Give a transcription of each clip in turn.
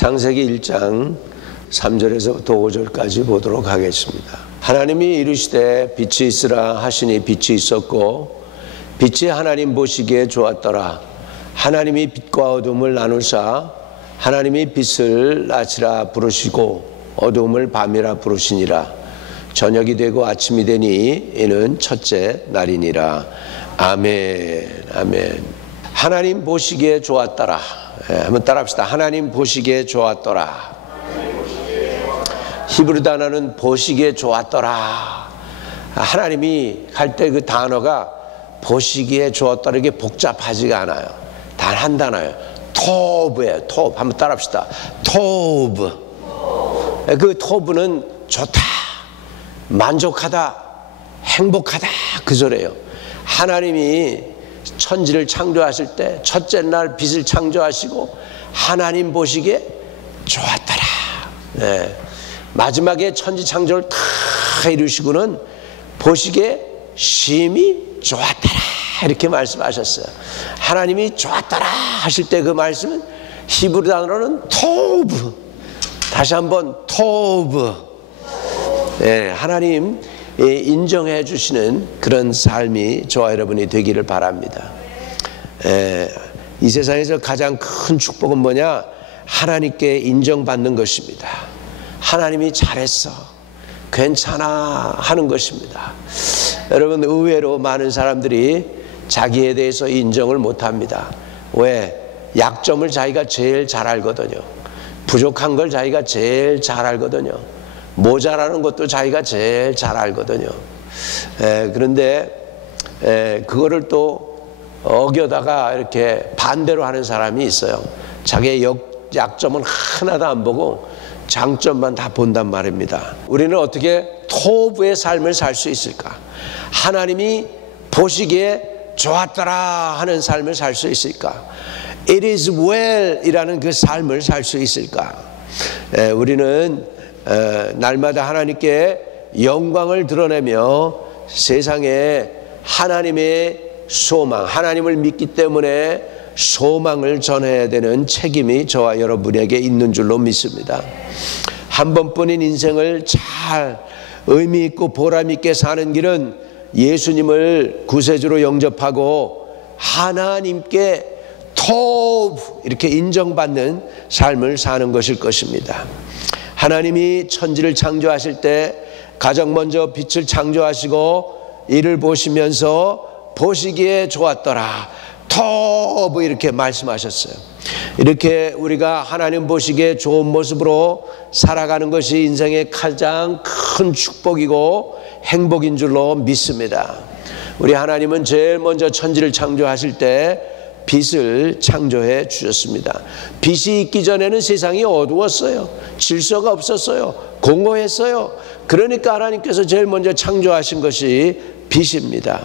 창세기 1장 3절에서부터 5절까지 보도록 하겠습니다. 하나님이 이르시되 빛이 있으라 하시니 빛이 있었고 빛이 하나님 보시기에 좋았더라. 하나님이 빛과 어둠을 나누사 하나님이 빛을 낮이라 부르시고 어둠을 밤이라 부르시니라. 저녁이 되고 아침이 되니 이는 첫째 날이니라. 아멘. 아멘. 하나님 보시기에 좋았더라. 한번 따라합시다. 하나님 보시기에 좋았더라. 히브리 단어는 보시기에 좋았더라. 하나님이 할 때 그 단어가 보시기에 좋았더라. 이게 복잡하지가 않아요. 단 한 단어예요. 토브예요. 토브. 한번 따라합시다. 토브. 그 토브는 좋다, 만족하다, 행복하다 그 소리예요. 하나님이 천지를 창조하실 때 첫째 날 빛을 창조하시고 하나님 보시기에 좋았더라. 네. 마지막에 천지 창조를 다 이루시고는 보시기에 심히 좋았더라 이렇게 말씀하셨어요. 하나님이 좋았더라 하실 때 그 말씀은 히브리 단어로는 토브. 다시 한번 토브. 네, 하나님 인정해 주시는 그런 삶이 저와 여러분이 되기를 바랍니다. 이 세상에서 가장 큰 축복은 뭐냐? 하나님께 인정받는 것입니다. 하나님이 잘했어, 괜찮아 하는 것입니다. 여러분, 의외로 많은 사람들이 자기에 대해서 인정을 못합니다. 왜? 약점을 자기가 제일 잘 알거든요. 부족한 걸 자기가 제일 잘 알거든요. 모자라는 것도 자기가 제일 잘 알거든요. 그런데 그거를 또 어겨다가 이렇게 반대로 하는 사람이 있어요. 자기의 약점은 하나도 안 보고 장점만 다 본단 말입니다. 우리는 어떻게 토브의 삶을 살 수 있을까? 하나님이 보시기에 좋았더라 하는 삶을 살 수 있을까? It is well 이라는 그 삶을 살 수 있을까? 우리는 날마다 하나님께 영광을 드러내며 세상에 하나님의 소망, 하나님을 믿기 때문에 소망을 전해야 되는 책임이 저와 여러분에게 있는 줄로 믿습니다. 한 번뿐인 인생을 잘 의미 있고 보람 있게 사는 길은 예수님을 구세주로 영접하고 하나님께 토브 이렇게 인정받는 삶을 사는 것일 것입니다. 하나님이 천지를 창조하실 때 가장 먼저 빛을 창조하시고 이를 보시면서 보시기에 좋았더라. 토브 이렇게 말씀하셨어요. 이렇게 우리가 하나님 보시기에 좋은 모습으로 살아가는 것이 인생의 가장 큰 축복이고 행복인 줄로 믿습니다. 우리 하나님은 제일 먼저 천지를 창조하실 때 빛을 창조해 주셨습니다. 빛이 있기 전에는 세상이 어두웠어요. 질서가 없었어요. 공허했어요. 그러니까 하나님께서 제일 먼저 창조하신 것이 빛입니다.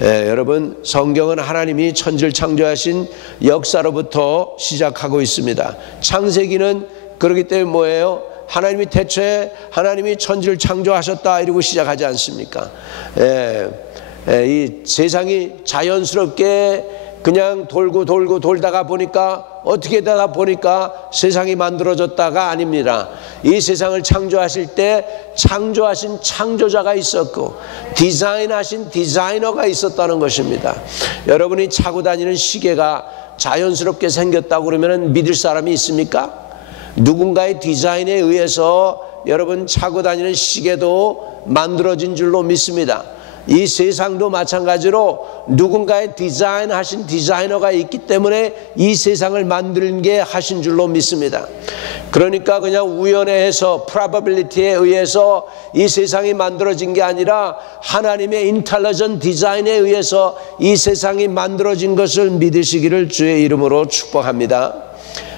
여러분, 성경은 하나님이 천지를 창조하신 역사로부터 시작하고 있습니다. 창세기는 그렇기 때문에 뭐예요? 하나님이 태초에 하나님이 천지를 창조하셨다 이러고 시작하지 않습니까? 이 세상이 자연스럽게 그냥 돌다가 보니까 어떻게 되다 보니까 세상이 만들어졌다가 아닙니다. 이 세상을 창조하실 때 창조하신 창조자가 있었고 디자인하신 디자이너가 있었다는 것입니다. 여러분이 차고 다니는 시계가 자연스럽게 생겼다고 그러면 믿을 사람이 있습니까? 누군가의 디자인에 의해서 여러분 차고 다니는 시계도 만들어진 줄로 믿습니다. 이 세상도 마찬가지로 누군가의 디자인하신 디자이너가 있기 때문에 이 세상을 만들게 하신 줄로 믿습니다. 그러니까 그냥 우연에 해서 probability에 의해서 이 세상이 만들어진 게 아니라 하나님의 인텔리전트 디자인에 의해서 이 세상이 만들어진 것을 믿으시기를 주의 이름으로 축복합니다.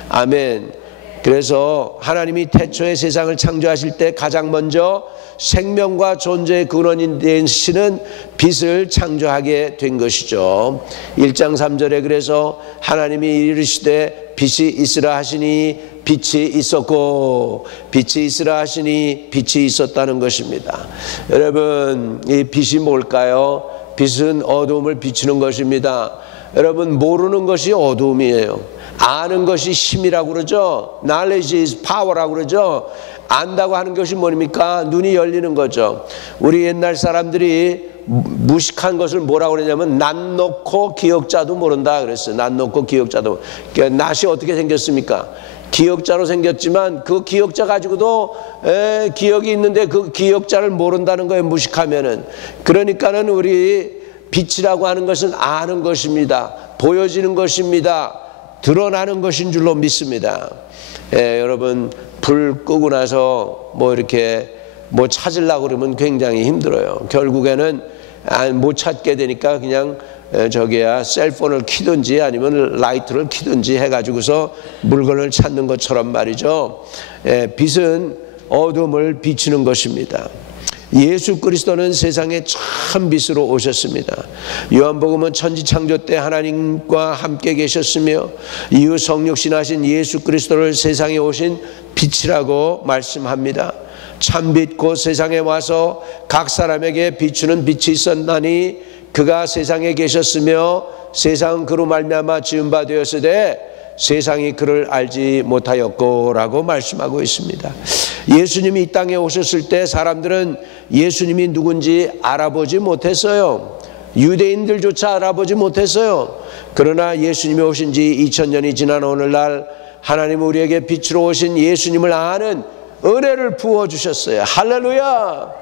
아멘. 그래서 하나님이 태초에 세상을 창조하실 때 가장 먼저 생명과 존재의 근원이 되시는 빛을 창조하게 된 것이죠. 1장 3절에 그래서 하나님이 이르시되 빛이 있으라 하시니 빛이 있었고 빛이 있으라 하시니 빛이 있었다는 것입니다. 여러분, 이 빛이 뭘까요? 빛은 어두움을 비추는 것입니다. 여러분, 모르는 것이 어두움이에요. 아는 것이 힘이라고 그러죠. Knowledge is power라고 그러죠. 안다고 하는 것이 뭡니까? 눈이 열리는 거죠. 우리 옛날 사람들이 무식한 것을 뭐라고 그러냐면 낯 놓고 기억자도 모른다 그랬어요. 낯 놓고 기억자도. 그러니까 낯이 어떻게 생겼습니까? 기억자로 생겼지만 그 기억자 가지고도 기억이 있는데 그 기억자를 모른다는 거예요. 무식하면은. 그러니까는 우리 빛이라고 하는 것은 아는 것입니다. 보여지는 것입니다. 드러나는 것인 줄로 믿습니다. 여러분 불 끄고 나서 뭐 이렇게 뭐 찾으려고 그러면 굉장히 힘들어요. 결국에는 못 찾게 되니까 그냥 저기야 셀폰을 켜든지 아니면 라이트를 켜든지 해가지고서 물건을 찾는 것처럼 말이죠. 빛은 어둠을 비추는 것입니다. 예수 그리스도는 세상에 참 빛으로 오셨습니다. 요한복음은 천지창조 때 하나님과 함께 계셨으며 이후 성육신하신 예수 그리스도를 세상에 오신 빛이라고 말씀합니다. 참빛 곧 세상에 와서 각 사람에게 비추는 빛이 있었나니 그가 세상에 계셨으며 세상은 그로 말미암아 지은 바 되었으되 세상이 그를 알지 못하였고 라고 말씀하고 있습니다. 예수님이 이 땅에 오셨을 때 사람들은 예수님이 누군지 알아보지 못했어요. 유대인들조차 알아보지 못했어요. 그러나 예수님이 오신 지 2000년이 지난 오늘날 하나님 우리에게 빛으로 오신 예수님을 아는 은혜를 부어주셨어요. 할렐루야.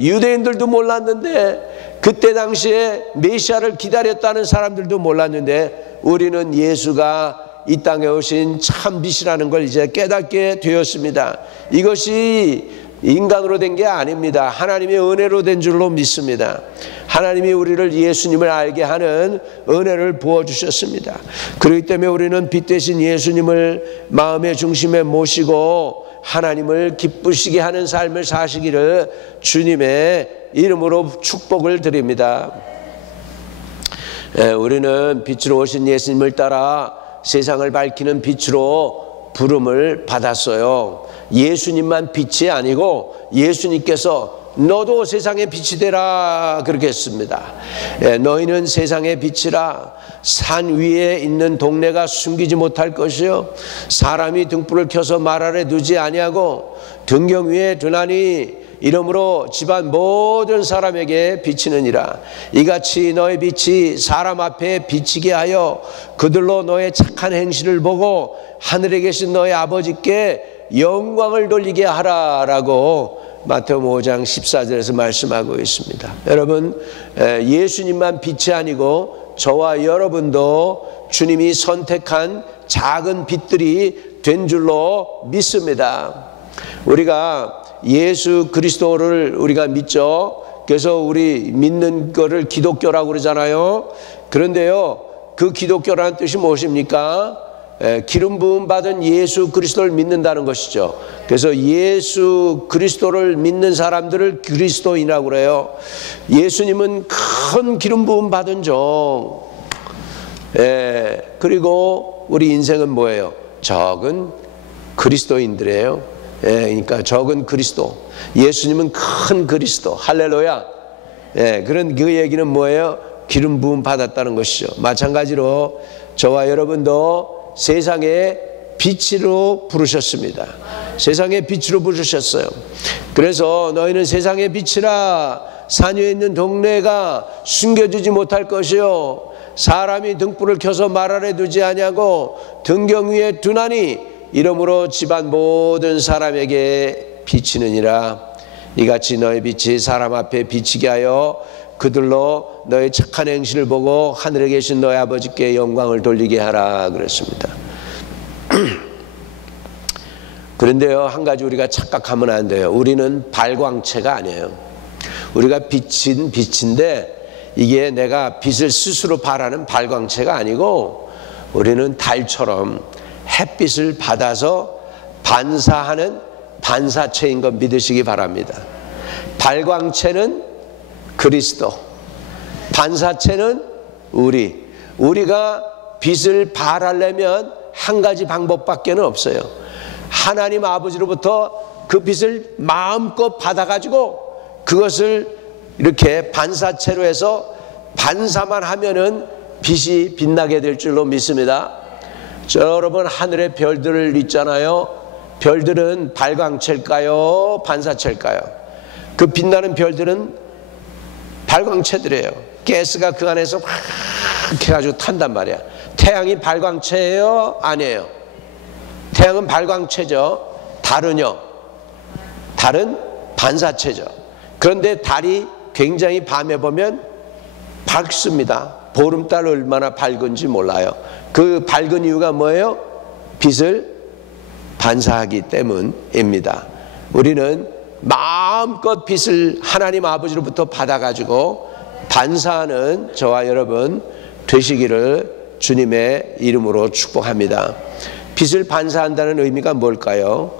유대인들도 몰랐는데 그때 당시에 메시아를 기다렸다는 사람들도 몰랐는데 우리는 예수가 이 땅에 오신 참 빛이라는 걸 이제 깨닫게 되었습니다. 이것이 인간으로 된 게 아닙니다. 하나님의 은혜로 된 줄로 믿습니다. 하나님이 우리를 예수님을 알게 하는 은혜를 부어주셨습니다. 그렇기 때문에 우리는 빛 대신 예수님을 마음의 중심에 모시고 하나님을 기쁘시게 하는 삶을 사시기를 주님의 이름으로 축복을 드립니다. 우리는 빛으로 오신 예수님을 따라 세상을 밝히는 빛으로 부름을 받았어요. 예수님만 빛이 아니고 예수님께서 너도 세상의 빛이 되라 그렇게 했습니다. 너희는 세상의 빛이라. 산 위에 있는 동네가 숨기지 못할 것이요 사람이 등불을 켜서 말 아래 두지 아니하고 등경 위에 두나니 이러므로 집안 모든 사람에게 비치느니라. 이같이 너의 빛이 사람 앞에 비치게 하여 그들로 너의 착한 행실을 보고 하늘에 계신 너의 아버지께 영광을 돌리게 하라라고 마태복음 5장 14절에서 말씀하고 있습니다. 여러분 예수님만 빛이 아니고 저와 여러분도 주님이 선택한 작은 빛들이 된 줄로 믿습니다. 우리가 예수 그리스도를 우리가 믿죠. 그래서 우리 믿는 거를 기독교라고 그러잖아요. 그런데요 그 기독교라는 뜻이 무엇입니까? 기름 부음 받은 예수 그리스도를 믿는다는 것이죠. 그래서 예수 그리스도를 믿는 사람들을 그리스도인이라고 그래요. 예수님은 큰 기름 부음 받은 종. 그리고 우리 인생은 뭐예요? 적은 그리스도인들이에요. 그러니까 적은 그리스도. 예수님은 큰 그리스도. 할렐루야. 그런 그 얘기는 뭐예요? 기름 부음 받았다는 것이죠. 마찬가지로 저와 여러분도 세상의 빛으로 부르셨습니다. 세상의 빛으로 부르셨어요. 그래서 너희는 세상의 빛이라. 산 위에 있는 동네가 숨겨지지 못할 것이요 사람이 등불을 켜서 말 아래 두지 아니하고 등경 위에 두나니 이러므로 집안 모든 사람에게 비치느니라. 이같이 너의 빛이 사람 앞에 비치게 하여 그들로 너의 착한 행실을 보고 하늘에 계신 너의 아버지께 영광을 돌리게 하라 그랬습니다. 그런데요 한 가지 우리가 착각하면 안 돼요. 우리는 발광체가 아니에요. 우리가 빛은 빛인데 이게 내가 빛을 스스로 발하는 발광체가 아니고 우리는 달처럼 햇빛을 받아서 반사하는 반사체인 것 믿으시기 바랍니다. 발광체는 그리스도, 반사체는 우리가 빛을 발하려면 한 가지 방법밖에는 없어요. 하나님 아버지로부터 그 빛을 마음껏 받아가지고 그것을 이렇게 반사체로 해서 반사만 하면은 빛이 빛나게 될 줄로 믿습니다. 여러분 하늘의 별들을 있잖아요. 별들은 발광체일까요? 반사체일까요? 그 빛나는 별들은 발광체들이에요. 가스가 그 안에서 확 해가지고 탄단 말이야. 태양이 발광체예요? 아니에요. 태양은 발광체죠. 달은요? 달은 반사체죠. 그런데 달이 굉장히 밤에 보면 밝습니다. 보름달 얼마나 밝은지 몰라요. 그 밝은 이유가 뭐예요? 빛을 반사하기 때문입니다. 우리는 마음껏 빛을 하나님 아버지로부터 받아가지고 반사하는 저와 여러분 되시기를 주님의 이름으로 축복합니다. 빛을 반사한다는 의미가 뭘까요?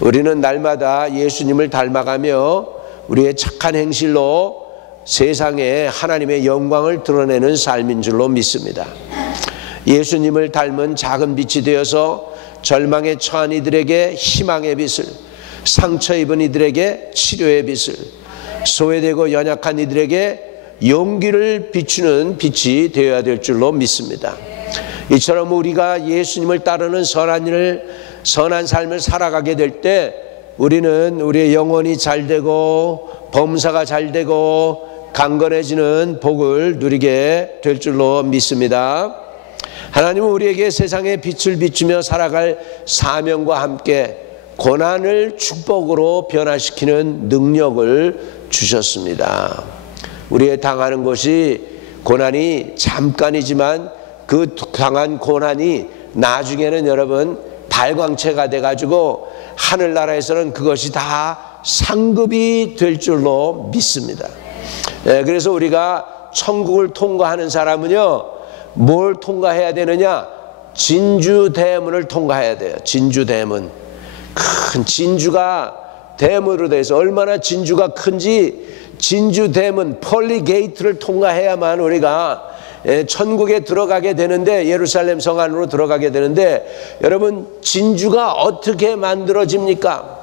우리는 날마다 예수님을 닮아가며 우리의 착한 행실로 세상에 하나님의 영광을 드러내는 삶인 줄로 믿습니다. 예수님을 닮은 작은 빛이 되어서 절망에 처한 이들에게 희망의 빛을, 상처 입은 이들에게 치료의 빛을, 소외되고 연약한 이들에게 용기를 비추는 빛이 되어야 될 줄로 믿습니다. 이처럼 우리가 예수님을 따르는 선한 삶을 살아가게 될 때 우리는 우리의 영혼이 잘 되고 범사가 잘 되고 강건해지는 복을 누리게 될 줄로 믿습니다. 하나님은 우리에게 세상의 빛을 비추며 살아갈 사명과 함께 고난을 축복으로 변화시키는 능력을 주셨습니다. 우리의 당하는 것이 고난이 잠깐이지만 그 당한 고난이 나중에는 여러분 발광체가 돼가지고 하늘나라에서는 그것이 다 상급이 될 줄로 믿습니다. 그래서 우리가 천국을 통과하는 사람은요, 뭘 통과해야 되느냐? 진주대문을 통과해야 돼요. 진주대문. 큰 진주가 대문으로 돼서 얼마나 진주가 큰지 진주대문 펄리게이트를 통과해야만 우리가 천국에 들어가게 되는데, 예루살렘 성 안으로 들어가게 되는데, 여러분 진주가 어떻게 만들어집니까?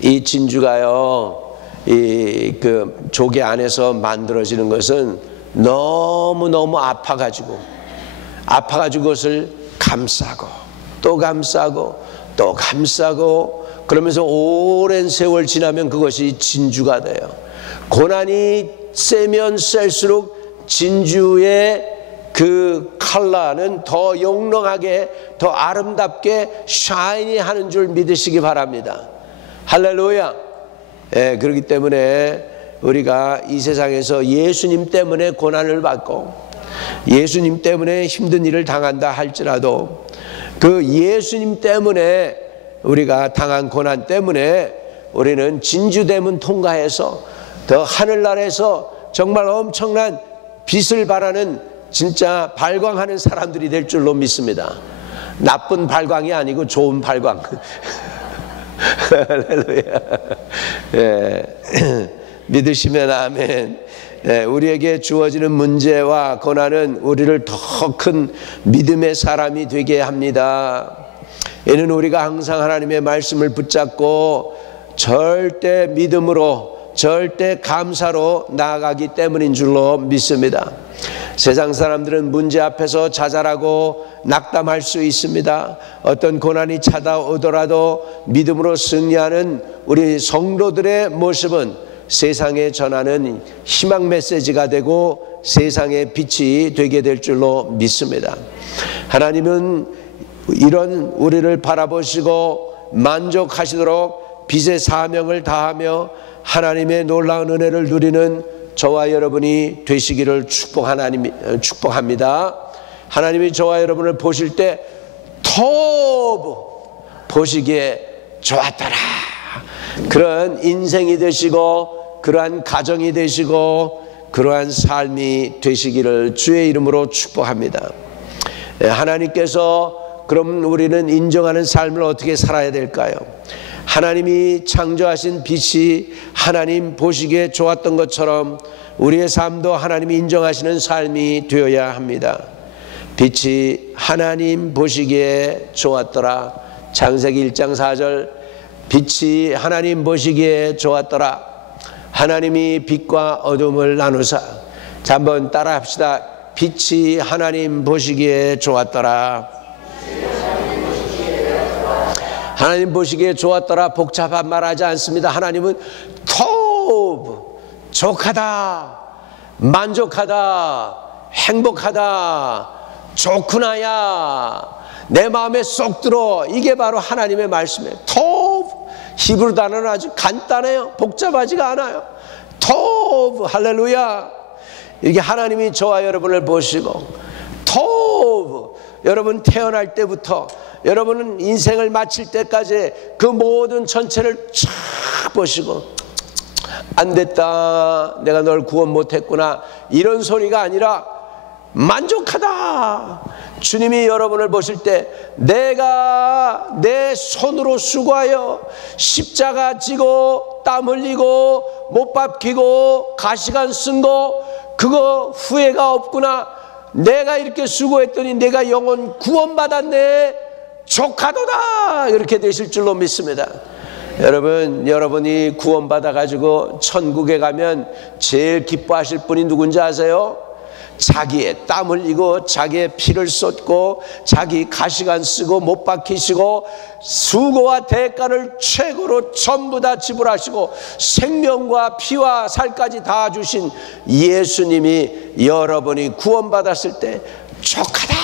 이 진주가요, 그 조개 안에서 만들어지는 것은 너무너무 아파가지고 그것을 감싸고 또 감싸고 또 감싸고 그러면서 오랜 세월 지나면 그것이 진주가 돼요. 고난이 세면 셀수록 진주의 그 컬러는 더 영롱하게 더 아름답게 샤이니하는 줄 믿으시기 바랍니다. 할렐루야. 그렇기 때문에 우리가 이 세상에서 예수님 때문에 고난을 받고 예수님 때문에 힘든 일을 당한다 할지라도 그 예수님 때문에 우리가 당한 고난 때문에 우리는 진주대문 통과해서 더 하늘나라에서 정말 엄청난 빛을 발하는 진짜 발광하는 사람들이 될 줄로 믿습니다. 나쁜 발광이 아니고 좋은 발광. 할렐루야. 믿으시면 아멘. 우리에게 주어지는 문제와 고난은 우리를 더 큰 믿음의 사람이 되게 합니다. 이는 우리가 항상 하나님의 말씀을 붙잡고 절대 믿음으로 절대 감사로 나아가기 때문인 줄로 믿습니다. 세상 사람들은 문제 앞에서 자잘하고 낙담할 수 있습니다. 어떤 고난이 찾아오더라도 믿음으로 승리하는 우리 성도들의 모습은 세상에 전하는 희망 메시지가 되고 세상의 빛이 되게 될 줄로 믿습니다. 하나님은 이런 우리를 바라보시고 만족하시도록 빛의 사명을 다하며 하나님의 놀라운 은혜를 누리는 저와 여러분이 되시기를 축복합니다. 하나님이 저와 여러분을 보실 때 토브 보시기에 좋았더라. 그런 인생이 되시고 그러한 가정이 되시고 그러한 삶이 되시기를 주의 이름으로 축복합니다. 하나님께서 그럼 우리는 인정하는 삶을 어떻게 살아야 될까요? 하나님이 창조하신 빛이 하나님 보시기에 좋았던 것처럼 우리의 삶도 하나님이 인정하시는 삶이 되어야 합니다. 빛이 하나님 보시기에 좋았더라. 창세기 1장 4절 빛이 하나님 보시기에 좋았더라. 하나님이 빛과 어둠을 나누사. 자, 한번 따라 합시다. 빛이 하나님 보시기에 좋았더라. 하나님 보시기에 좋았더라. 복잡한 말 하지 않습니다. 하나님은 토브, 족하다, 만족하다, 행복하다, 좋구나야, 내 마음에 쏙 들어. 이게 바로 하나님의 말씀이에요. 토브, 히브리 단어는 아주 간단해요. 복잡하지가 않아요. 토브, 할렐루야. 이게 하나님이 저와 여러분을 보시고, 토브, 여러분 태어날 때부터 여러분은 인생을 마칠 때까지 그 모든 전체를 쫙 보시고, 안 됐다, 내가 널 구원 못했구나, 이런 소리가 아니라 만족하다. 주님이 여러분을 보실 때 내가 내 손으로 수고하여 십자가 지고 땀 흘리고 못 박히고 가시관 쓴 거 그거 후회가 없구나, 내가 이렇게 수고했더니 내가 영혼 구원받았네, 족하도다, 이렇게 되실 줄로 믿습니다. 여러분, 여러분이 구원받아 가지고 천국에 가면 제일 기뻐하실 분이 누군지 아세요? 자기의 땀 흘리고 자기의 피를 쏟고 자기 가시관 쓰고 못 박히시고 수고와 대가를 최고로 전부 다 지불하시고 생명과 피와 살까지 다 주신 예수님이 여러분이 구원받았을 때 족하다,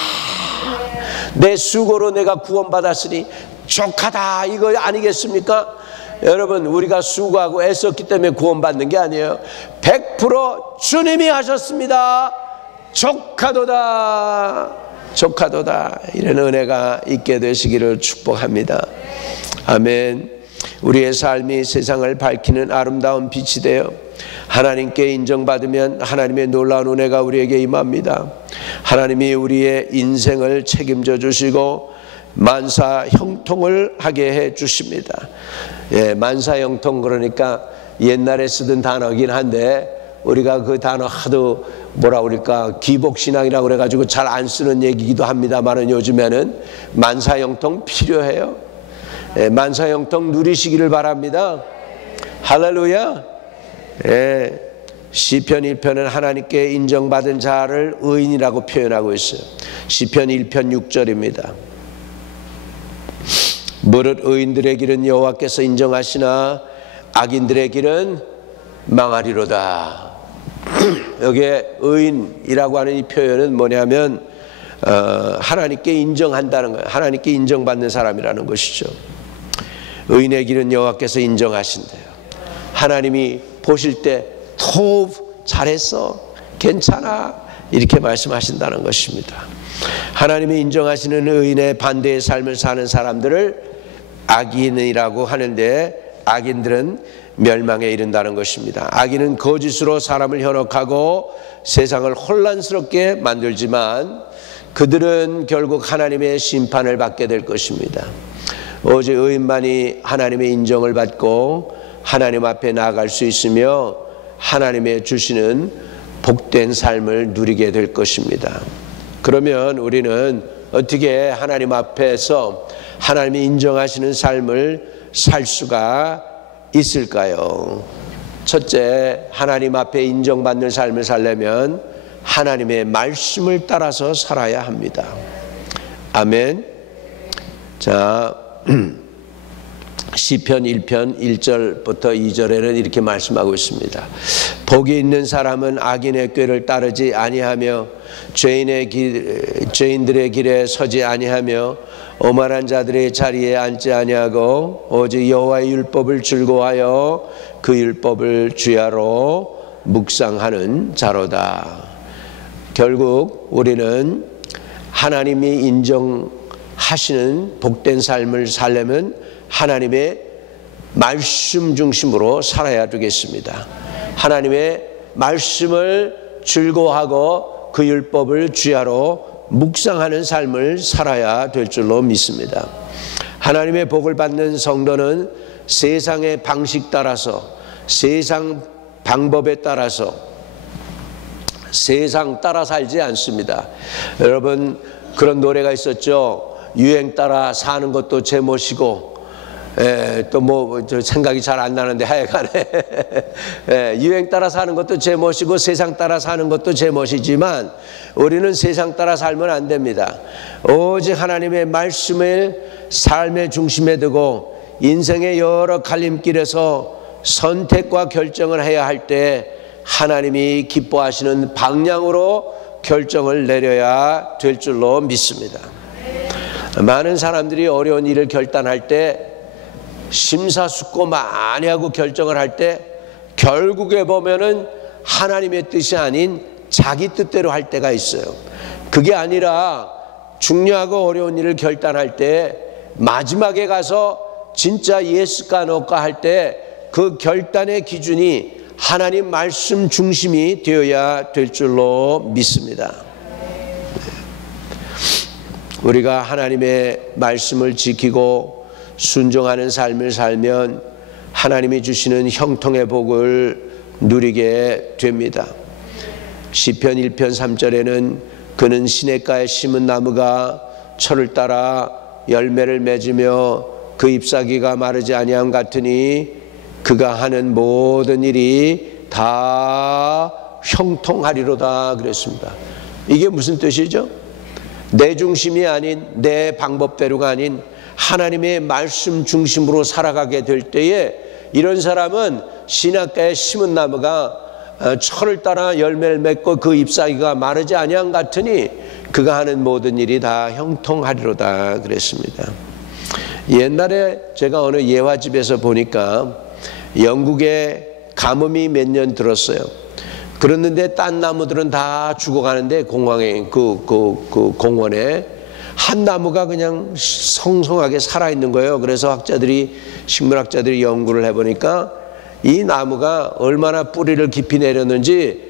내 수고로 내가 구원받았으니 족하다, 이거 아니겠습니까? 여러분, 우리가 수고하고 애썼기 때문에 구원받는 게 아니에요. 100% 주님이 하셨습니다. 족하도다, 족하도다. 이런 은혜가 있게 되시기를 축복합니다. 아멘. 우리의 삶이 세상을 밝히는 아름다운 빛이 되어 하나님께 인정받으면 하나님의 놀라운 은혜가 우리에게 임합니다. 하나님이 우리의 인생을 책임져 주시고 만사 형통을 하게 해 주십니다. 예, 만사 형통, 그러니까 옛날에 쓰던 단어긴 한데 우리가 그 단어 하도 뭐라 그럴까 기복신앙이라고 그래가지고 잘 안 쓰는 얘기기도 합니다만 요즘에는 만사형통 필요해요. 예, 만사형통 누리시기를 바랍니다. 할렐루야. 예, 시편 1편은 하나님께 인정받은 자를 의인이라고 표현하고 있어요. 시편 1편 6절입니다. 무릇 의인들의 길은 여호와께서 인정하시나 악인들의 길은 망하리로다. 여기에 의인이라고 하는 이 표현은 뭐냐면 하나님께 인정한다는 거예요. 하나님께 인정받는 사람이라는 것이죠. 의인의 길은 여호와께서 인정하신대요. 하나님이 보실 때 토브, 잘했어, 괜찮아, 이렇게 말씀하신다는 것입니다. 하나님이 인정하시는 의인의 반대의 삶을 사는 사람들을 악인이라고 하는데 악인들은 멸망에 이른다는 것입니다. 악인은 거짓으로 사람을 현혹하고 세상을 혼란스럽게 만들지만 그들은 결국 하나님의 심판을 받게 될 것입니다. 오직 의인만이 하나님의 인정을 받고 하나님 앞에 나아갈 수 있으며 하나님의 주시는 복된 삶을 누리게 될 것입니다. 그러면 우리는 어떻게 하나님 앞에서 하나님이 인정하시는 삶을 살 수가 있을까요? 첫째, 하나님 앞에 인정받는 삶을 살려면 하나님의 말씀을 따라서 살아야 합니다. 아멘. 자, 시편 1편 1절부터 2절에는 이렇게 말씀하고 있습니다. 복이 있는 사람은 악인의 꾀를 따르지 아니하며 죄인들의 길에 서지 아니하며 오만한 자들의 자리에 앉지 아니하고 오직 여호와의 율법을 즐거워하여 그 율법을 주야로 묵상하는 자로다. 결국 우리는 하나님이 인정하시는 복된 삶을 살려면 하나님의 말씀 중심으로 살아야 되겠습니다. 하나님의 말씀을 즐거워하고 그 율법을 주야로 묵상하는 삶을 살아야 될 줄로 믿습니다. 하나님의 복을 받는 성도는 세상의 방식 따라서, 세상 방법에 따라서, 세상 따라 살지 않습니다. 여러분, 그런 노래가 있었죠. 유행 따라 사는 것도 제멋이고 또 뭐 생각이 잘 안 나는데 하여간에 유행 따라 사는 것도 제 멋이고 세상 따라 사는 것도 제 멋이지만 우리는 세상 따라 살면 안 됩니다. 오직 하나님의 말씀을 삶의 중심에 두고 인생의 여러 갈림길에서 선택과 결정을 해야 할 때 하나님이 기뻐하시는 방향으로 결정을 내려야 될 줄로 믿습니다. 많은 사람들이 어려운 일을 결단할 때 심사숙고 많이 하고 결정을 할 때 결국에 보면은 하나님의 뜻이 아닌 자기 뜻대로 할 때가 있어요. 그게 아니라 중요하고 어려운 일을 결단할 때 마지막에 가서 진짜 예스까 노까 할 때 그 결단의 기준이 하나님 말씀 중심이 되어야 될 줄로 믿습니다. 우리가 하나님의 말씀을 지키고 순종하는 삶을 살면 하나님이 주시는 형통의 복을 누리게 됩니다. 시편 1편 3절에는 그는 시냇가에 심은 나무가 철을 따라 열매를 맺으며 그 잎사귀가 마르지 아니함 같으니 그가 하는 모든 일이 다 형통하리로다 그랬습니다. 이게 무슨 뜻이죠? 내 중심이 아닌 내 방법대로가 아닌 하나님의 말씀 중심으로 살아가게 될 때에 이런 사람은 시냇가에 심은 나무가 철을 따라 열매를 맺고 그 잎사귀가 마르지 아니함 같으니 그가 하는 모든 일이 다 형통하리로다 그랬습니다. 옛날에 제가 어느 예화집에서 보니까 영국에 가뭄이 몇 년 들었어요. 그랬는데 딴 나무들은 다 죽어가는데 공항에 그 공원에 한 나무가 그냥 성성하게 살아있는 거예요. 그래서 식물학자들이 연구를 해보니까 이 나무가 얼마나 뿌리를 깊이 내렸는지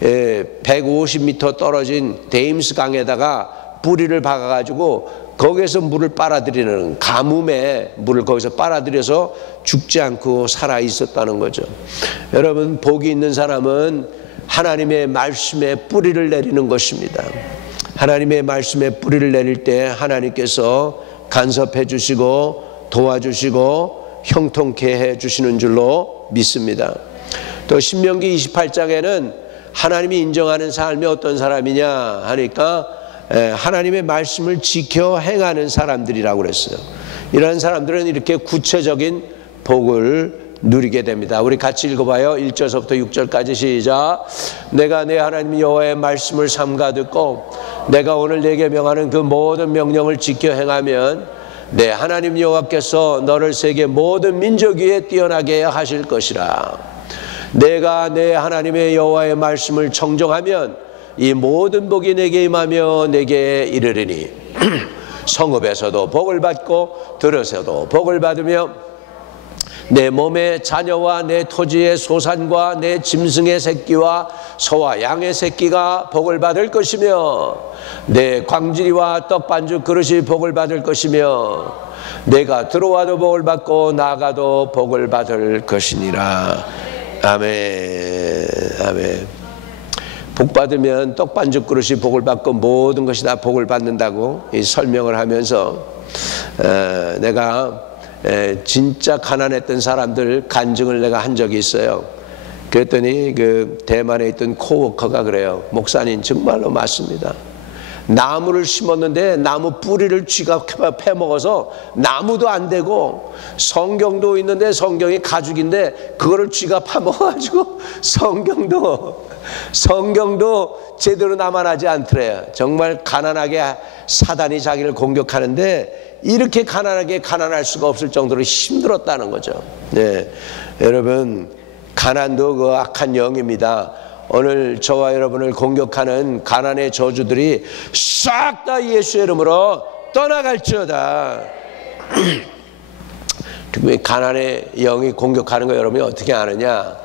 150m 떨어진 데임스 강에다가 뿌리를 박아가지고 거기에서 물을 빨아들이는 가뭄에 물을 거기서 빨아들여서 죽지 않고 살아 있었다는 거죠. 여러분, 복이 있는 사람은 하나님의 말씀에 뿌리를 내리는 것입니다. 하나님의 말씀에 뿌리를 내릴 때 하나님께서 간섭해 주시고 도와주시고 형통케 해 주시는 줄로 믿습니다. 또 신명기 28장에는 하나님이 인정하는 삶이 어떤 사람이냐 하니까 하나님의 말씀을 지켜 행하는 사람들이라고 그랬어요. 이런 사람들은 이렇게 구체적인 복을 누리게 됩니다. 우리 같이 읽어봐요. 1절서부터 6절까지 시작. 내가 내 하나님 여호와의 말씀을 삼가 듣고 내가 오늘 내게 명하는 그 모든 명령을 지켜 행하면 내 하나님 여호와께서 너를 세계 모든 민족 위에 뛰어나게 하실 것이라. 내가 내 하나님의 여호와의 말씀을 청종하면 이 모든 복이 내게 임하며 내게 이르리니 성읍에서도 복을 받고 들에서도 복을 받으며 내 몸의 자녀와 내 토지의 소산과 내 짐승의 새끼와 소와 양의 새끼가 복을 받을 것이며 내 광지리와 떡반죽 그릇이 복을 받을 것이며 내가 들어와도 복을 받고 나가도 복을 받을 것이니라. 아멘. 아멘. 복 받으면 떡반죽 그릇이 복을 받고 모든 것이 다 복을 받는다고 이 설명을 하면서 내가 진짜 가난했던 사람들 간증을 내가 한 적이 있어요. 그랬더니 그 대만에 있던 코워커가 그래요. 목사님 정말로 맞습니다. 나무를 심었는데 나무 뿌리를 쥐가 패먹어서 나무도 안 되고 성경도 있는데 성경이 가죽인데 그거를 쥐가 파먹어가지고 성경도 제대로 남아나지 않더래요. 정말 가난하게 사단이 자기를 공격하는데 이렇게 가난할 수가 없을 정도로 힘들었다는 거죠. 네, 여러분 가난도 그 악한 영입니다. 오늘 저와 여러분을 공격하는 가난의 저주들이 싹 다 예수의 이름으로 떠나갈지어다. 가난의 영이 공격하는 거 여러분이 어떻게 아느냐?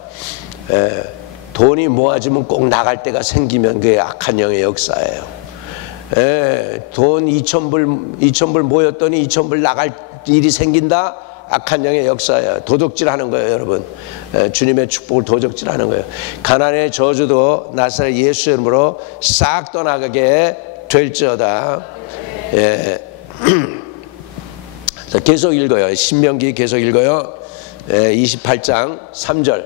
돈이 모아지면 꼭 나갈 때가 생기면 그게 악한 영의 역사예요. 돈 2,000불 모였더니 2,000불 나갈 일이 생긴다? 악한 영의 역사예요. 도적질하는 거예요, 여러분. 주님의 축복을 도적질하는 거예요. 가난의 저주도 나사렛 예수의 이름으로 싹 떠나가게 될지어다. 예. 자, 계속 읽어요. 신명기 계속 읽어요. 28장 3절,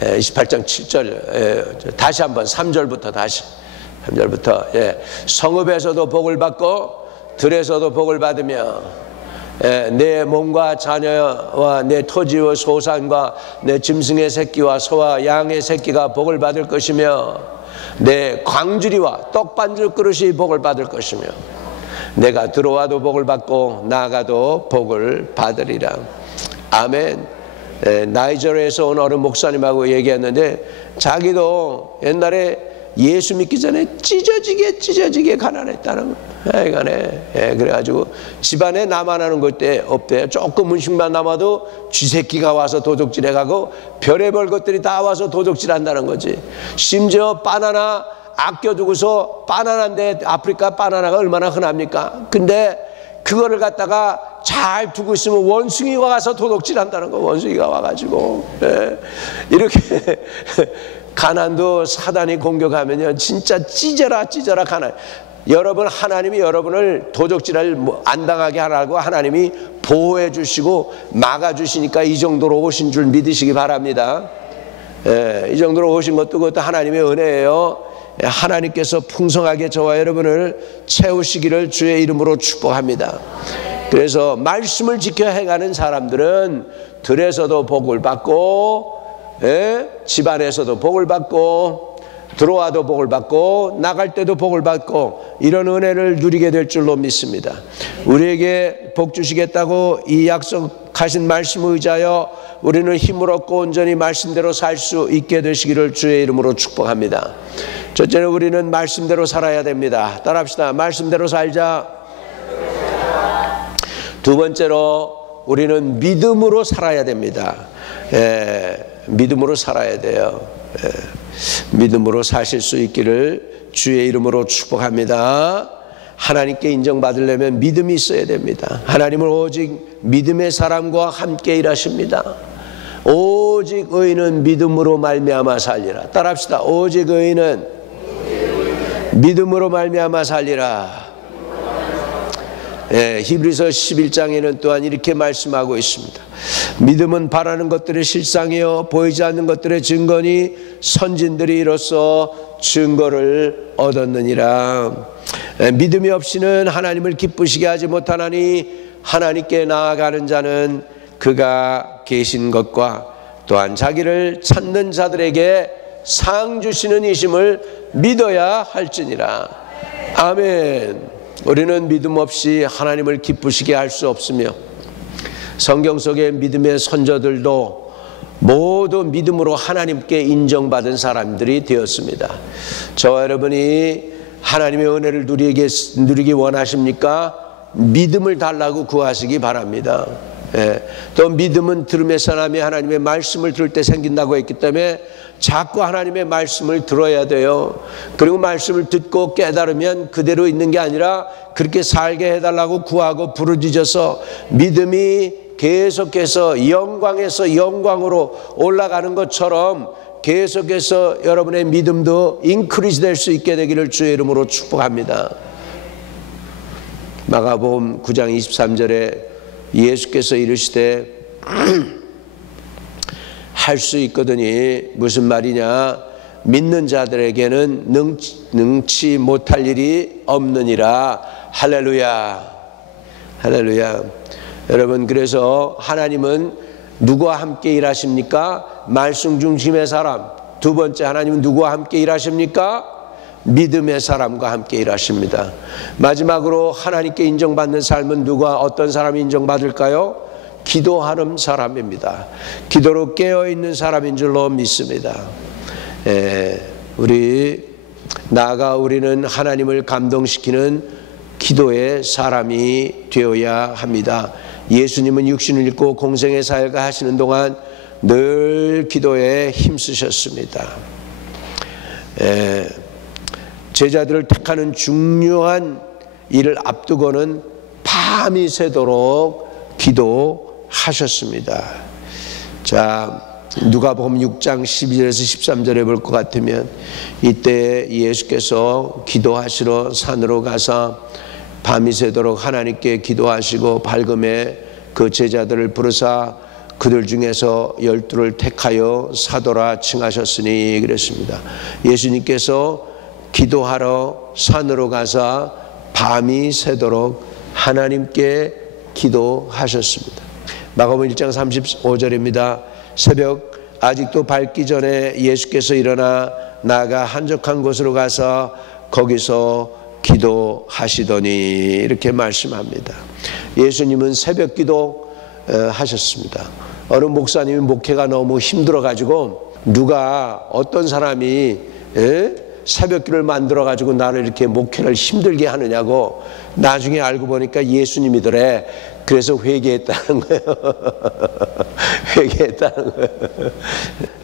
28장 7절, 다시 한번 3절부터 다시 3절부터. 성읍에서도 복을 받고 들에서도 복을 받으며 내 몸과 자녀와 내 토지와 소산과 내 짐승의 새끼와 소와 양의 새끼가 복을 받을 것이며 내 광주리와 떡반죽 그릇이 복을 받을 것이며 내가 들어와도 복을 받고 나가도 복을 받으리라. 아멘. 나이저로에서 온 어른 목사님하고 얘기했는데 자기도 옛날에 예수 믿기 전에 찢어지게 가난했다는 거예요. 그래가지고 집안에 나만 하는 것때 없대요. 조금 음식만 남아도 쥐새끼가 와서 도둑질해가고 별의별 것들이 다 와서 도둑질한다는 거지. 심지어 바나나 아껴두고서, 바나나인데 아프리카 바나나가 얼마나 흔합니까? 근데 그거를 갖다가 잘 두고 있으면 원숭이가 와서 도둑질한다는 거. 원숭이가 와가지고 이렇게 가난도 사단이 공격하면요 진짜 찢어라 가난. 여러분, 하나님이 여러분을 도적질을 안 당하게 하라고 하나님이 보호해 주시고 막아 주시니까 이 정도로 오신 줄 믿으시기 바랍니다. 이 정도로 오신 것도 그것도 하나님의 은혜예요. 하나님께서 풍성하게 저와 여러분을 채우시기를 주의 이름으로 축복합니다. 그래서 말씀을 지켜 행하는 사람들은 들에서도 복을 받고, 집안에서도 복을 받고, 들어와도 복을 받고 나갈 때도 복을 받고 이런 은혜를 누리게 될 줄로 믿습니다. 우리에게 복 주시겠다고 이 약속하신 말씀을 의지하여 우리는 힘을 얻고 온전히 말씀대로 살 수 있게 되시기를 주의 이름으로 축복합니다. 첫째는 우리는 말씀대로 살아야 됩니다. 따라합시다. 말씀대로 살자. 두 번째로 우리는 믿음으로 살아야 됩니다. 믿음으로 살아야 돼요. 믿음으로 사실 수 있기를 주의 이름으로 축복합니다. 하나님께 인정받으려면 믿음이 있어야 됩니다. 하나님은 오직 믿음의 사람과 함께 일하십니다. 오직 의인은 믿음으로 말미암아 살리라. 따라합시다. 오직 의인은 믿음으로 말미암아 살리라. 히브리서 11장에는 또한 이렇게 말씀하고 있습니다. 믿음은 바라는 것들의 실상이요 보이지 않는 것들의 증거니 선진들이 이로써 증거를 얻었느니라. 믿음이 없이는 하나님을 기쁘시게 하지 못하나니 하나님께 나아가는 자는 그가 계신 것과 또한 자기를 찾는 자들에게 상 주시는 이심을 믿어야 할지니라. 아멘. 우리는 믿음 없이 하나님을 기쁘시게 할 수 없으며 성경 속의 믿음의 선조들도 모두 믿음으로 하나님께 인정받은 사람들이 되었습니다. 저와 여러분이 하나님의 은혜를 누리기 원하십니까? 믿음을 달라고 구하시기 바랍니다. 또 믿음은 들음의 사람이 하나님의 말씀을 들을 때 생긴다고 했기 때문에 자꾸 하나님의 말씀을 들어야 돼요. 그리고 말씀을 듣고 깨달으면 그대로 있는 게 아니라 그렇게 살게 해달라고 구하고 부르짖어서 믿음이 계속해서 영광에서 영광으로 올라가는 것처럼 계속해서 여러분의 믿음도 인크리즈 될 수 있게 되기를 주의 이름으로 축복합니다. 마가복음 9장 23절에 예수께서 이르시되 할 수 있거든이 무슨 말이냐? 믿는 자들에게는 능치 못할 일이 없느니라. 할렐루야. 할렐루야. 여러분, 그래서 하나님은 누구와 함께 일하십니까? 말씀 중심의 사람. 두 번째, 하나님은 누구와 함께 일하십니까? 믿음의 사람과 함께 일하십니다. 마지막으로 하나님께 인정받는 삶은 누가 어떤 사람이 인정받을까요? 기도하는 사람입니다. 기도로 깨어있는 사람인 줄로 믿습니다. 우리는 하나님을 감동시키는 기도의 사람이 되어야 합니다. 예수님은 육신을 입고 공생의 사역을 하시는 동안 늘 기도에 힘쓰셨습니다. 제자들을 택하는 중요한 일을 앞두고는 밤이 새도록 기도하셨습니다. 자, 누가복음 6장 12절에서 13절에 볼 것 같으면 이때 예수께서 기도하시러 산으로 가서 밤이 새도록 하나님께 기도하시고 밝음에 그 제자들을 부르사 그들 중에서 12를 택하여 사도라 칭하셨으니 그랬습니다. 예수님께서 기도하러 산으로 가사 밤이 새도록 하나님께 기도하셨습니다. 마가복음 1장 35절입니다. 새벽 아직도 밝기 전에 예수께서 일어나 나아가 한적한 곳으로 가서 거기서 기도하시더니 이렇게 말씀합니다. 예수님은 새벽 기도 하셨습니다. 어느 목사님이 목회가 너무 힘들어 가지고 누가 어떤 사람이 새벽기를 만들어 가지고 나를 이렇게 목회를 힘들게 하느냐고 나중에 알고 보니까 예수님이더래. 그래서 회개했다는 거예요. 회개했다는 거예요.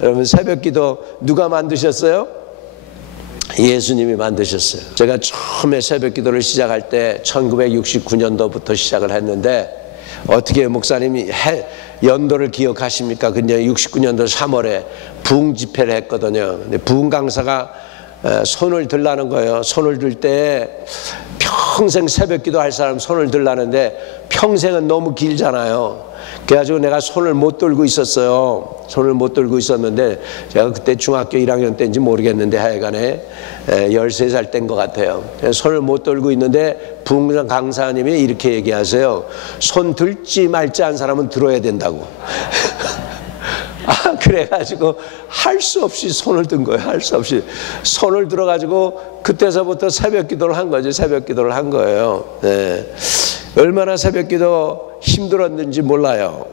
여러분 새벽기도 누가 만드셨어요? 예수님이 만드셨어요. 제가 처음에 새벽기도를 시작할 때 1969년도부터 시작을 했는데 어떻게 목사님이 연도를 기억하십니까? 근데 69년도 3월에 부흥 집회를 했거든요. 근데 부흥 강사가 손을 들라는 거예요. 손을 들 때 평생 새벽기도 할 사람 손을 들라는데 평생은 너무 길잖아요. 그래가지고 내가 손을 못 들고 있었어요. 손을 못 들고 있었는데 제가 그때 중학교 1학년 때인지 모르겠는데 하여간에 13살 때인 것 같아요. 손을 못 들고 있는데 부흥 강사님이 이렇게 얘기하세요. 손 들지 말지 한 사람은 들어야 된다고. 그래가지고 할 수 없이 손을 든 거예요. 할 수 없이 손을 들어가지고 그때서부터 새벽기도를 한 거죠. 새벽기도를 한 거예요. 얼마나 새벽기도 힘들었는지 몰라요.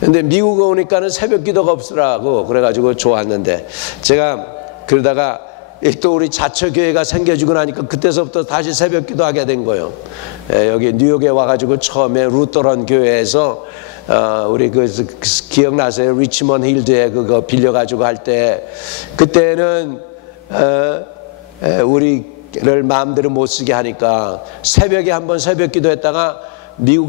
근데 미국에 오니까는 새벽기도가 없더라고. 그래가지고 좋았는데 제가 그러다가 또 우리 자처교회가 생겨지고 나니까 그때서부터 다시 새벽기도 하게 된 거예요. 여기 뉴욕에 와가지고 처음에 루터런 교회에서 우리 기억나세요? 리치먼드 힐드에 그거 빌려가지고 할 때 그때는 우리를 마음대로 못 쓰게 하니까 새벽에 한번 새벽기도 했다가 미국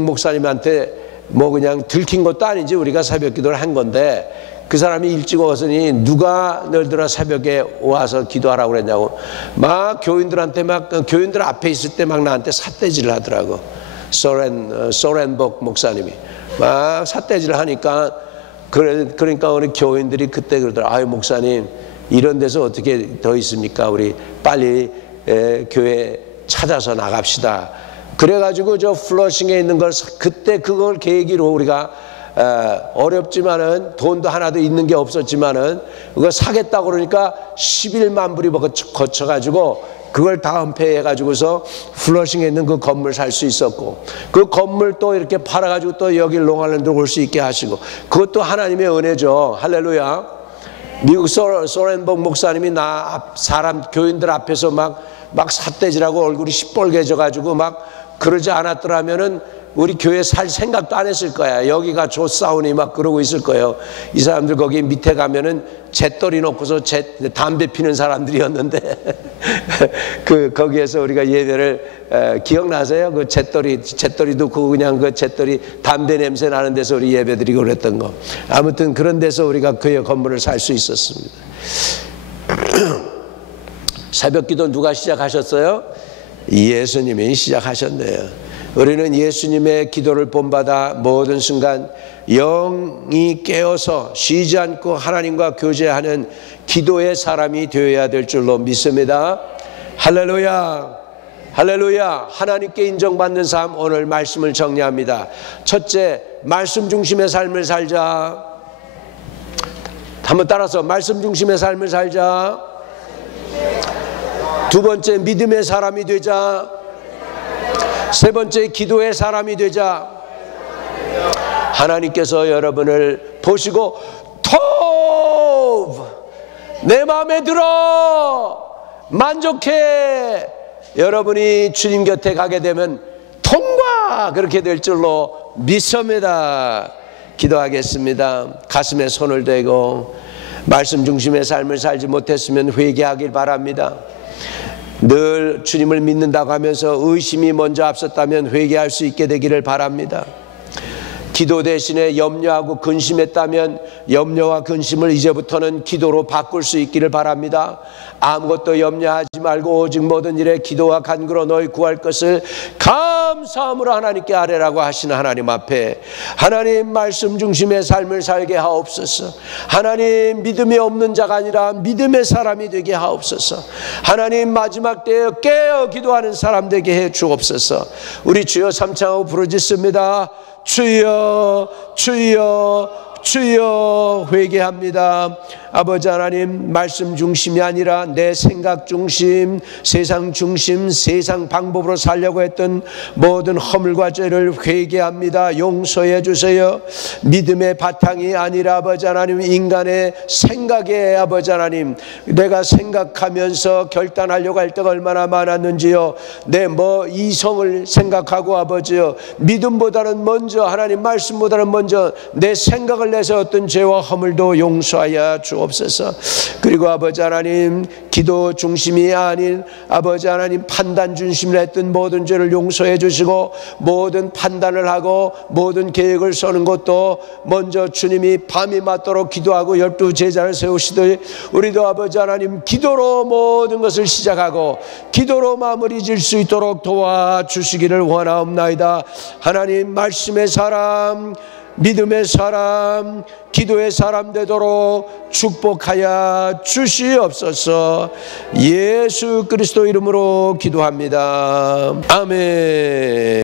목사님한테 뭐 그냥 들킨 것도 아니지 우리가 새벽기도를 한 건데 그 사람이 일찍 왔으니 누가 너희들아 새벽에 와서 기도하라고 그랬냐고 막 교인들한테 막 교인들 앞에 있을 때 막 나한테 삿대질을 하더라고. 소렌복 목사님이 막 삿대질을 하니까 그러니까 우리 교인들이 그때 그러더라. 아유 목사님 이런 데서 어떻게 더 있습니까? 우리 빨리 교회 찾아서 나갑시다. 그래가지고 저 플러싱에 있는 걸 그때 그걸 계기로 우리가 어렵지만은 돈도 하나도 있는 게 없었지만은 그거 사겠다고 그러니까 11만 불이 거쳐가지고 그걸 다 은폐해가지고서 플러싱에 있는 그 건물 살 수 있었고 그 건물 또 이렇게 팔아가지고 또 여기 롱아일랜드 올 수 있게 하시고 그것도 하나님의 은혜죠. 할렐루야. 미국 소렌복 목사님이 사람 교인들 앞에서 막 삿대질하고 얼굴이 시뻘개져가지고 막 그러지 않았더라면은 우리 교회 살 생각도 안 했을 거야. 여기가 조싸우니 막 그러고 있을 거예요. 이 사람들 거기 밑에 가면은 잿더리 놓고서 담배 피는 사람들이었는데 거기에서 우리가 예배를 기억나세요? 그 잿더리도 그냥 그 잿더리 담배 냄새 나는 데서 우리 예배 드리고 그랬던 거. 아무튼 그런 데서 우리가 교회 건물을 살 수 있었습니다. 새벽기도 누가 시작하셨어요? 예수님이 시작하셨네요. 우리는 예수님의 기도를 본받아 모든 순간 영이 깨어서 쉬지 않고 하나님과 교제하는 기도의 사람이 되어야 될 줄로 믿습니다. 할렐루야. 할렐루야. 하나님께 인정받는 삶, 오늘 말씀을 정리합니다. 첫째, 말씀 중심의 삶을 살자. 한번 따라서 말씀 중심의 삶을 살자. 두 번째, 믿음의 사람이 되자. 세 번째, 기도의 사람이 되자. 하나님께서 여러분을 보시고 토브 내 마음에 들어 만족해. 여러분이 주님 곁에 가게 되면 통과 그렇게 될 줄로 믿습니다. 기도하겠습니다. 가슴에 손을 대고 말씀 중심의 삶을 살지 못했으면 회개하길 바랍니다. 늘 주님을 믿는다고 하면서 의심이 먼저 앞섰다면 회개할 수 있게 되기를 바랍니다. 기도 대신에 염려하고 근심했다면 염려와 근심을 이제부터는 기도로 바꿀 수 있기를 바랍니다. 아무것도 염려하지 말고 오직 모든 일에 기도와 간구로 너희 구할 것을 감사함으로 하나님께 아뢰라고 하시는 하나님 앞에 하나님 말씀 중심의 삶을 살게 하옵소서. 하나님 믿음이 없는 자가 아니라 믿음의 사람이 되게 하옵소서. 하나님 마지막 때에 깨어 기도하는 사람 되게 해 주옵소서. 우리 주여 삼창하고 부르짖습니다. 주여 주여 주여 회개합니다. 아버지 하나님 말씀 중심이 아니라 내 생각 중심, 세상 중심, 세상 방법으로 살려고 했던 모든 허물과 죄를 회개합니다. 용서해 주세요. 믿음의 바탕이 아니라 아버지 하나님 인간의 생각에 아버지 하나님 내가 생각하면서 결단하려고 할 때가 얼마나 많았는지요. 내 이성을 생각하고 아버지요 믿음보다는 먼저 하나님 말씀보다는 먼저 내 생각을 내서 어떤 죄와 허물도 용서하여 주옵소서. 그리고 아버지 하나님 기도 중심이 아닌 아버지 하나님 판단 중심으로 했던 모든 죄를 용서해 주시고 모든 판단을 하고 모든 계획을 서는 것도 먼저 주님이 밤이 맞도록 기도하고 12 제자를 세우시듯 우리도 아버지 하나님 기도로 모든 것을 시작하고 기도로 마무리 질 수 있도록 도와주시기를 원하옵나이다. 하나님 말씀의 사람 믿음의 사람, 기도의 사람 되도록 축복하여 주시옵소서. 예수 그리스도 이름으로 기도합니다. 아멘.